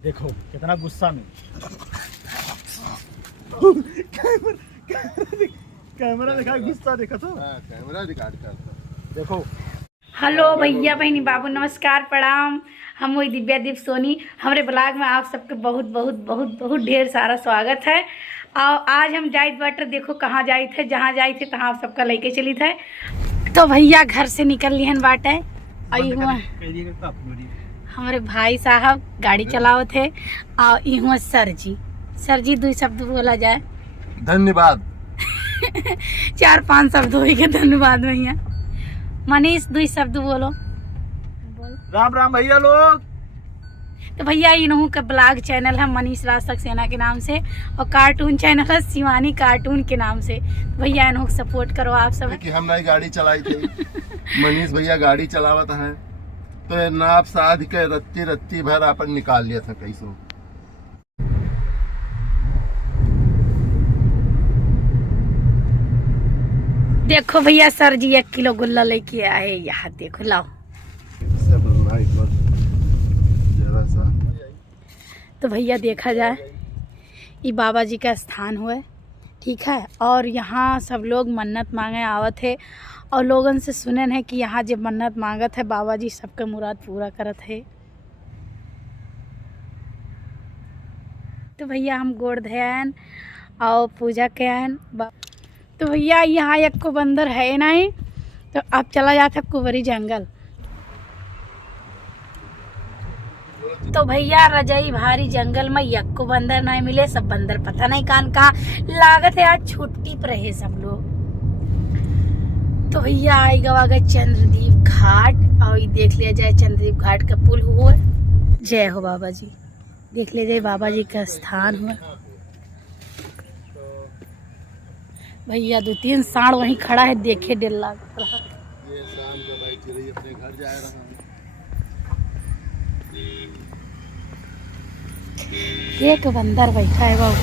देखो कितना गुस्सा में कैमरा दिखा, गुस्सा देखा तो कैमरा रिकॉर्ड करता देखो। हेलो भैया बहनी बाबू नमस्कार प्रणाम। हम वही दिव्या दीप सोनी, हमारे ब्लॉग में आप सबके बहुत बहुत बहुत बहुत ढेर सारा स्वागत है। और आज हम जाइत बाटर, देखो कहाँ जाए थे, जहाँ जाए थे तहाँ आप सबका लेके चली थे। तो भैया घर से निकल लिहन बाटे, आई हुआ हमारे भाई साहब गाड़ी चलाओ थे। और ई हुआ सर जी दो शब्द बोला जाए। धन्यवाद। 4-5 शब्द हो गए, धन्यवाद भैया। मनीष 2 शब्द बोलो। राम राम भैया लोग। तो भैया इन्हों का ब्लॉग चैनल है मनीष राज सक्सेना के नाम से, और कार्टून चैनल है शिवानी कार्टून के नाम से। तो भैया इन्हों को सपोर्ट करो आप सब। कि हम नई गाड़ी चलाई थी, मनीष भैया गाड़ी चलावत है, तो ये नाप साध के रत्ती भर अपन निकाल लिया था कैसो। देखो भैया सर जी 1 किलो गुल्ला लेके आए, यहाँ देखो लाओ। तो भैया देखा जाए ये बाबा जी का स्थान हुआ, ठीक है। और यहाँ सब लोग मन्नत मांगे आवत है, और लोगन से सुनन है कि यहाँ जब मन्नत मांगत है बाबा जी सबका मुराद पूरा करत है। तो भैया हम गोड़ ध्यान और पूजा कैन। तो भैया यहाँ एक को बंदर है नहीं, तो अब चला जाता कुंवरी जंगल। तो भैया रजाई भारी जंगल में एक को बंदर नहीं मिले, सब बंदर पता नहीं कान कहाँ लागत है। आज छुट्टी पर रहे सब लोग। तो भैया आई गवा गए चंद्रदीप घाट, और देख लिया जाए चंद्रदीप घाट का पुल हुआ। जय हो बाबा जी, देख लिया जाए बाबा जी का स्थान हुआ। भैया 2-3 साढ़ वहीं खड़ा है, देखे डर लग रहा। ये शाम को भाई चिड़ै अपने घर जा रहा है। एक बंदर बैठा है बाबू।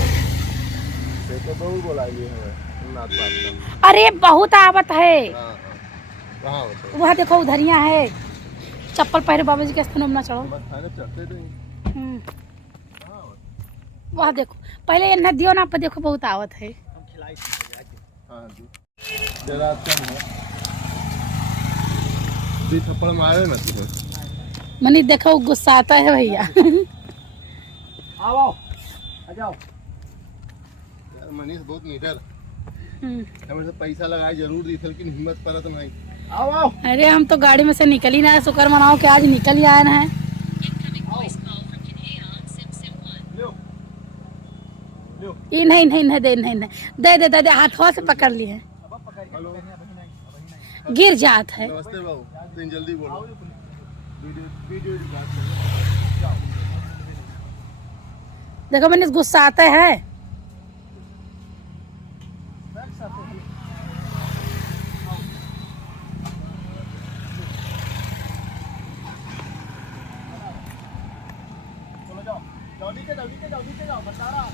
तो बहु बोलाइए हमें नाथ बात का। अरे बहुत आवत है। कहाँ होता है? वहाँ देखो उधरिया है। चप्पल पहरे बाबा जी के स्थान में ना चढ़ो। चढ़ते नहीं। वहाँ देखो पहले ये नदियों ना पर देखो बहुत आवत है। हाँ जी, जरा कम है। जी थप्पड़ मारे ना तुझे। मनी देखो गुस्सा आता है भैया। आओ आ जाओ। यार मनीष बहुत निडर, हमें से पैसा लगाए जरूर दी थी, लेकिन हिम्मत परत नहीं। आओ आओ। अरे हम तो गाड़ी में से निकल ही ना है, शुक्र मनाओ कि आज निकल ही आए ना है। ये नहीं दे हाथों से पकड़ ली है, गिर जात है। नमस्ते बाबू, तुम जल्दी बोलो। वीडियो देखो मैंने गुस्सा आता है। जाओ बता रहा।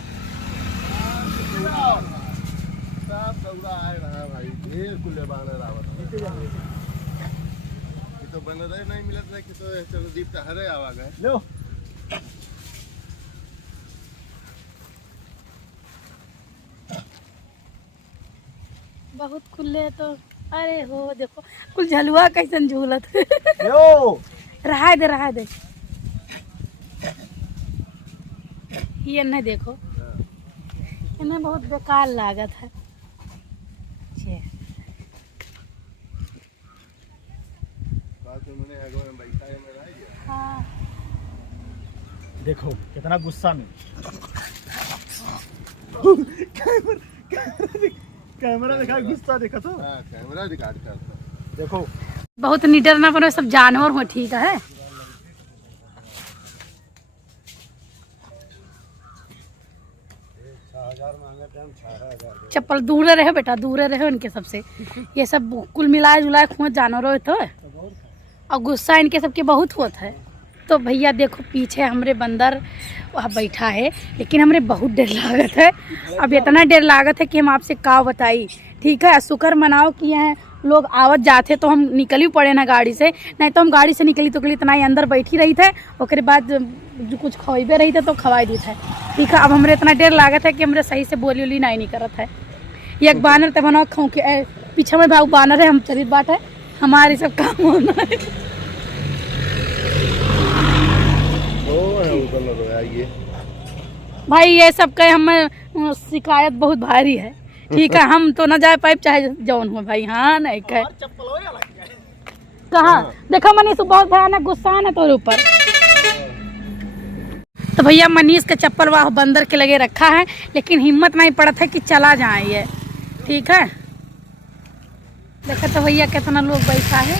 सब दौड़ा आए रहा भाई, ढेर कुल्ले बानर आवत। ये तो बनर नहीं मिलत है कि तो चंद्रदीप का हरे आवा गए। लो बहुत खुले तो अरे हो देखो कुल झलुआ कैसन झूलत। लो रहा दे ये नहीं देखो, इन्हें बहुत बेकार लागत है। हाँ देखो कितना गुस्सा में कैमरा दिखा, गुस्सा देखा तो कैमरा रिकॉर्ड करता। देखो बहुत निडर ना बनो, सब जानवर हो, ठीक है। चप्पल दूर रहे बेटा, दूर रहे उनके सबसे। ये सब कुल मिलाए जुलाए खुद जानवर होते है, और गुस्सा इनके सबके बहुत होता है। तो भैया देखो पीछे हमरे बंदर वहाँ बैठा है, लेकिन हमरे बहुत डर लागत है। अब इतना डर लागत है कि हम आपसे का बताई, ठीक है। शुक्र मनाओ कि यहाँ लोग आवत जाते तो हम निकल ही पड़े ना गाड़ी से, नहीं तो हम गाड़ी से निकली तो इतना ही अंदर बैठी रही थे। ओकरे बाद जो कुछ खवाइबे रही थे तो खवाई दी थे। ठीक है, अब हमरे इतना देर लागत है कि हमरे सही से बोली उली नहीं करत है। एक बानर तब बना खाऊँ के पीछे में भाव बानर है, हम चलित बाट है, हमारी सब काम होना है। भाई ये सब के हमें शिकायत बहुत भारी है। ठीक है, हम तो ना जा पाए चाहे जौन हो भाई। हाँ नहीं कहे कहाँ देखा मनीष बहुत भयानक गुस्सा है तोरे ऊपर। तो भैया मनीष का चप्पल वह बंदर के लगे रखा है, लेकिन हिम्मत नहीं पड़ता है कि चला जाए ये। ठीक है, देखा तो भैया कितना लोग बैठा है।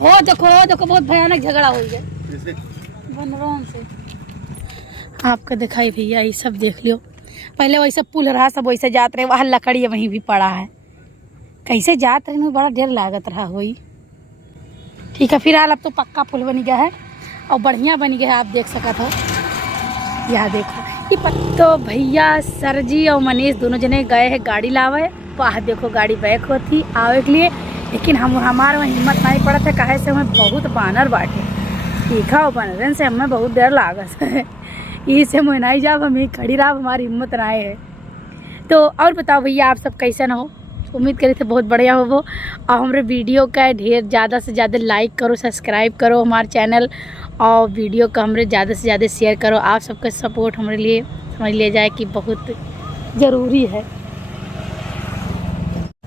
हो देखो बहुत भयानक झगड़ा हो गया बनरों से। आपका दिखाई भैया ये सब देख लियो। पहले वैसे पुल रहा, सब वैसे जात रहे, वहाँ लकड़ी वहीं भी पड़ा है। कैसे जात रहे में बड़ा ढेर लागत रहा हुई। ठीक है, फिलहाल अब तो पक्का पुल बन गया है और बढ़िया बन गया है, आप देख सकते हो। यहाँ देखो ये तो भैया सर जी और मनीष दोनों जने गए हैं गाड़ी लावे। वहाँ देखो गाड़ी बैक होती आवे के लिए, लेकिन हमारे में हिम्मत नहीं पड़ा था, कहे से हमें बहुत बानर बांटे। ठीक है, और बानरन से हमें बहुत डर लागत है, यही से मैं नहीं जाब, हम खड़ी रहा, हमारी हिम्मत नहीं है। तो और बताओ भैया आप सब कैसे न हो, उम्मीद करी थे बहुत बढ़िया हो वो। और हमारे वीडियो का ढेर ज़्यादा से ज़्यादा लाइक करो, सब्सक्राइब करो हमारे चैनल, और वीडियो का हमारे ज़्यादा से ज़्यादा शेयर करो। आप सबका सपोर्ट हमारे लिए समझ लिया जाए कि बहुत ज़रूरी है।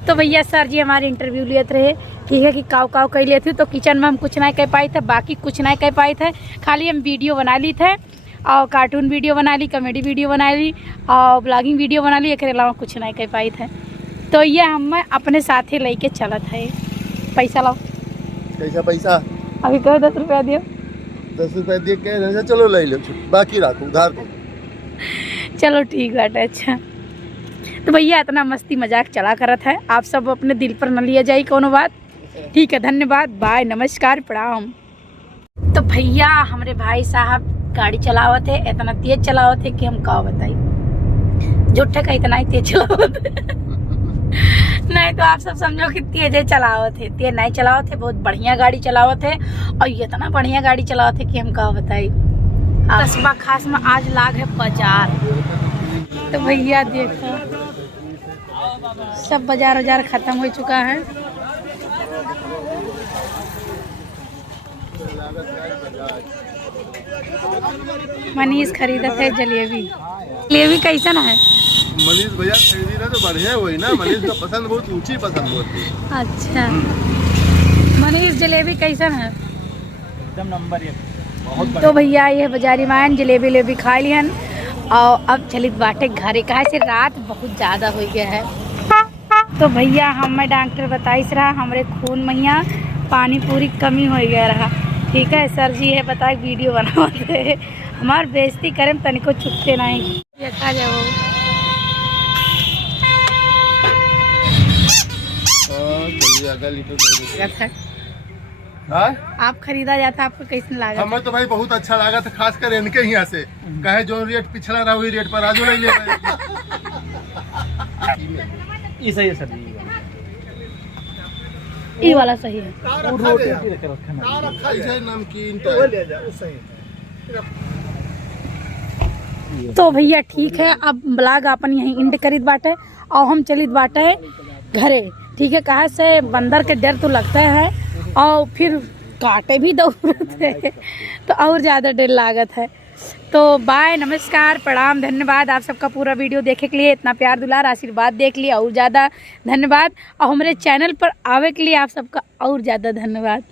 तो भैया सर जी हमारे इंटरव्यू लिए रहे। ठीक है कि काव कर लिए थे, तो किचन में हम कुछ नहीं कह पाए थे, बाकी कुछ नहीं कह पाए थे। खाली हम वीडियो बना ली थे, और कार्टून वीडियो बना ली, कॉमेडी वीडियो बना ली, और ब्लॉगिंग वीडियो बना ली। एक अलावा कुछ नहीं कह पाए थे। तो ये हम अपने साथ ही लेके चलत है। पैसा लाओ। कैसा पैसा? अभी कहो 10 रुपया दियो। 10 रुपया दिए कह, चलो ले लो, बाकी रखो उधार दो। चलो ठीक बात है। अच्छा तो भैया इतना मस्ती मजाक चला करत है, आप सब अपने दिल पर न लिया जाए कोनो बात। ठीक है, धन्यवाद, बाय, नमस्कार, प्रणाम। तो भैया हमारे भाई साहब गाड़ी चलावत है, इतना तेज चलावत है कि हम का बताई। झूठे का इतना ही तेज चलावत है। नहीं तो आप सब समझो कि तेज चलावत है, तेज नहीं चलावत है, बहुत बढ़िया गाड़ी चलावत है। और इतना बढ़िया गाड़ी चलावत है कि हम का बताई। कस्बा खास में आज लाग है बाजार। तो भैया देखो सब बाजार खत्म हो चुका है। मनीष खरीदा थे जलेबी। जलेबी कैसन है? मनीष भैया खरीदी ना तो बढ़िया हुई ना, मनीष का पसंद बहुत ऊंची पसंद होती है। अच्छा मनीष जलेबी कैसन है? एकदम नंबर 1। तो भैया ये बाजारी मान जलेबी खा लियन, और अब चलित बाटे घरे। कहा से रात बहुत ज़्यादा हो गया है। तो भैया हमें डॉक्टर बताइस रहा हमारे खून मैया पानी पूरी कमी हो गया रहा। ठीक है, सर जी है बताए वीडियो बनाते हमार बेइज्जती करें तनिको चुपते नहीं। देखा जाओ चलिए आधा लीटर आप खरीदा जाता, आपको कैसे लगा? हमें तो भाई बहुत अच्छा लगा था, खासकर इनके यहाँ से कहे जो रेट पिछड़ा रहा वही रेट पर आजू ले लिया। सही है सर जी, ये वाला सही है। नमकीन तो भैया ठीक है, अब ब्लॉग अपन यहीं इंड करीत बाटे और हम चलित बाटे घरे। ठीक है, कहा से बंदर के डर तो लगता है और फिर काटे भी दौड़ते हैं तो और ज़्यादा डर लागत है। तो बाय, नमस्कार, प्रणाम, धन्यवाद आप सबका पूरा वीडियो देखे के लिए, इतना प्यार दुलार आशीर्वाद देख लिए और ज़्यादा धन्यवाद। और हमारे चैनल पर आवे के लिए आप सबका और ज़्यादा धन्यवाद।